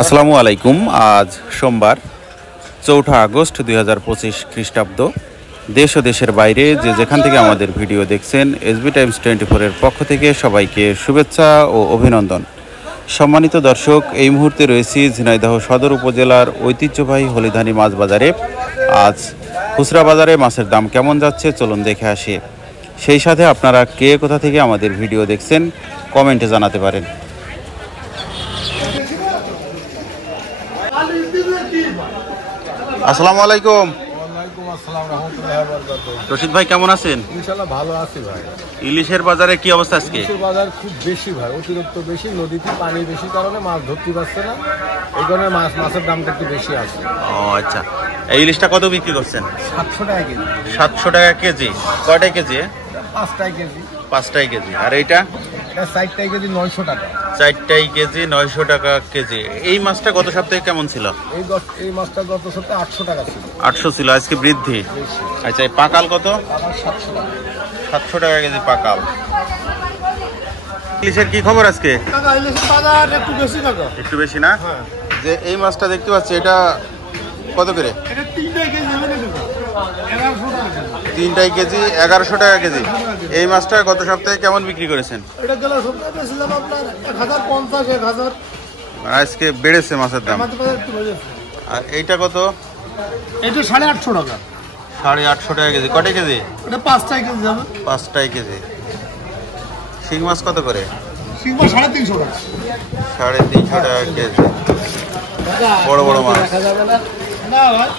আসসালামু আলাইকুম। আজ সোমবার ৪ঠা আগস্ট ২০২৫ খ্রিস্টাব্দ। দেশ ও দেশের বাইরে যে যেখান থেকে আমাদের ভিডিও দেখছেন, এসবি টাইমস 24 এর পক্ষ থেকে সবাইকে শুভেচ্ছা ও অভিনন্দন। সম্মানিত দর্শক, এই মুহূর্তে রয়েছি ঝিনাইদহ সদর উপজেলার ঐতিহ্যবাহী হলিধানি মাছ বাজারে। আজ খুচরা বাজারে মাছের দাম কেমন যাচ্ছে চলুন দেখে আসি। সেই সাথে আপনারা কে কোথা থেকে আমাদের ভিডিও দেখছেন কমেন্টে জানাতে পারেন। আসসালামু আলাইকুম। ওয়ালাইকুম আসসালাম রাহমাতুল্লাহি ওয়া বারাকাতুহু। রশিদ ভাই কেমন আছেন? ইনশাআল্লাহ ভালো আছি ভাই। ইলিশের বাজারে কি অবস্থা আজকে? ইলিশের বাজার খুব বেশি ভাই, অতিরিক্ত বেশি। নদীতে পানি বেশি কারণে মাছ ধরতে পারছে না, এই কারণে মাছের দামটা একটু বেশি আছে। ও আচ্ছা, এই ইলিশটা কত বিক্রি করছেন? 700 টাকা কেজি। 700 টাকা কেজি। কয়টাই কেজি? 5 টাকা কেজি। 5টাই কেজি। আর এইটা? এটা 4 টাকা কেজি, 900 টাকা। 4টাই কেজি, 900 টাকা কেজি। এই মাছটা গত সপ্তাহে কেমন ছিল? এই মাছটা গত সপ্তাহে 800 টাকা ছিল। 800 ছিল, আজকে বৃদ্ধি। আচ্ছা, এই পাকাল কত? আবার 700 টাকা। 700 টাকা কেজি পাকাল। ইলিশের কি খবর আজকে? টাকা ইলিশের বাজার একটু বেশি টাকা। একটু বেশি না? হ্যাঁ। যে এই মাছটা দেখতে পাচ্ছি, এটা কত করে? এটা 3 টাকা কেজি হবে না টাকা। 1100 টাকা। 3টাই কেজি 1100 টাকা কেজি। এই মাছটা গত সপ্তাহে কেমন বিক্রি করেছেন? এটা গেল সপ্তাহে বেছিলাম আপনার 1050 1000। আজকে বেড়েছে মাছের দাম। আমাদের বাজার একটু বেড়েছে। আর এইটা কত? এটা 850 টাকা। 850 টাকা কেজি। কটাই কেজি? এটা 5 টাকা কেজি যাবে। 5টাই কেজি। শিং মাছ কত করে? শিংমা 350 টাকা। 350 টাকা কেজি। বড় বড় মাছ। দেখা যাবে না। না ভাই,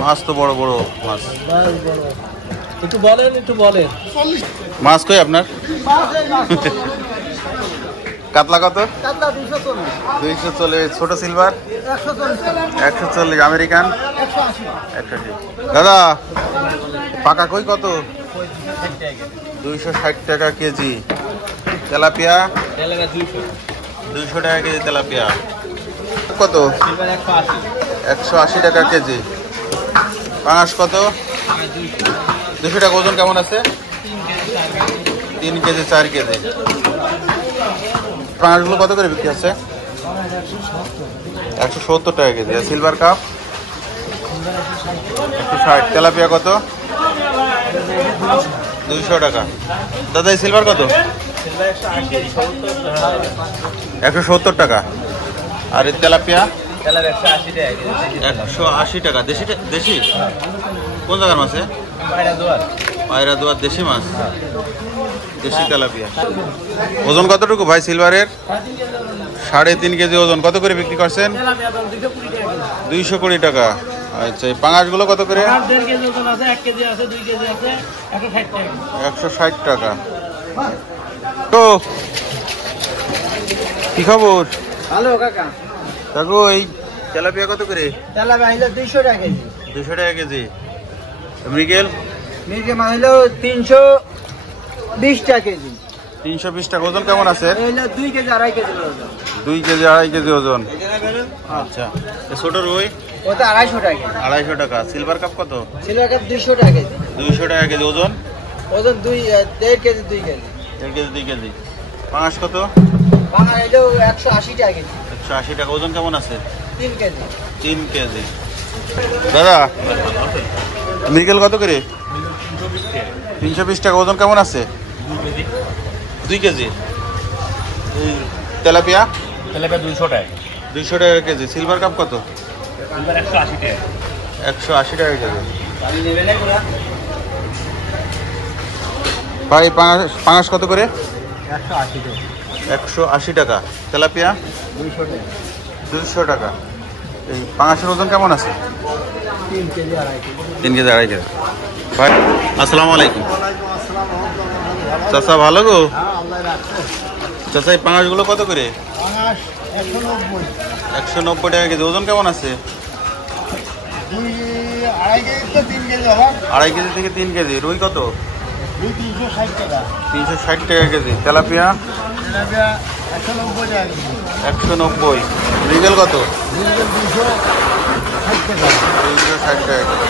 মাছ তো বড় বড় মাছ। একটু বলেন। মাছ কই আপনার? কাতলা কত? কাতলা 240। 240। ছোট সিলভার 140। 140। আমেরিকান 180। 180। দাদা, পাকা কই কত? 260 টাকা কেজি। তেলাপিয়া 200 টাকা কেজি। তেলাপিয়া কত? 180 টাকা কেজি। পাঙাশ কত? 200 টাকা। ওজন কেমন আছে? 3 কেজি 4 কেজি। পাঙাশগুলো কত করে বিক্রি আছে? 170 টাকা কেজি। আর সিলভার কাপ 160। তেলাপিয়া কত? 200 টাকা। দাদা, এই সিলভার কত? 170 টাকা। আর এই তেলাপিয়া 180 টাকা। দেশি কোন জায়গার মাছে? পায়রা দুয়ার দেশি মাছ। দেশি তেলাপিয়া। ওজন কতটুকু ভাই সিলভারের? 3.5 কেজি ওজন। কত করে বিক্রি করছেন? 220 টাকা। আচ্ছা, এই পাঙাশগুলো কত করে? 160 টাকা। তো কি খবর? ভালো কাকা। কাকু, এই তেলাপিয়া কত করে? তেলাপিয়া হইলো 200 টাকা কেজি। 200 টাকা কেজি। মৃগেল? মির্গে মাছ হইলো 320 টাকা কেজি। 320 টাকা। ওজন কেমন আছে? হইলো 2 কেজি 2.5 কেজি ওজন। 2 কেজি 2.5 কেজি ওজন। আচ্ছা, ছোট রুই? ওটা 250 টাকা কেজি। 250 টাকা। সিলভার কাপ কত? সিলভার কাপ 200 টাকা কেজি। 200 টাকা কেজি। ওজন? ওজন 1.5 কেজি 2 কেজি। 1 KG 2 KG. পাঙাশ কত? বাংলা হইলো 180 টাকা কেজি। 180 টাকা। ওজন কেমন আছে? 3 কেজি। 3 কেজি। দাদা, মৃগেল কত করে? 320 টাকা। ওজন কেমন আছে? 2 কেজি। তেলাপিয়া? 200 টাকা। 200 টাকা কেজি। সিলভার কাপ কত? 180 টাকা। 180 টাকা কেজি। ভাই, পাঙাশ কত করে? 180 টাকা। 180 টাকা। তেলাপিয়া? 200 টাকা। 200 টাকা। এই পাঙাশের ওজন কেমন আছে? 3 কেজি 2.5 কেজি। 3 KG 2.5 KG. ভাই, আসসালামু আলাইকুম। ওয়ালাইকুম আসসালাম। চাচা, ভালো গো? হ্যাঁ, আল্লাহ রাখছে। চাচা, এই পাঙাশগুলো কত করে? পাঙাশ 190। 190 টাকা কেজি। ওজন কেমন আছে? 2.5 কেজি তো 3 কেজি হবে। 2.5 কেজি থেকে 3 কেজি। রুই কত? 360 টাকা। 360 টাকা কেজি। তেলাপিয়া? তেলাপিয়া 190 টাকা কেজি। 190। মৃগেল কত? মির্গে 260 টাকা। 260 টাকা কেজি।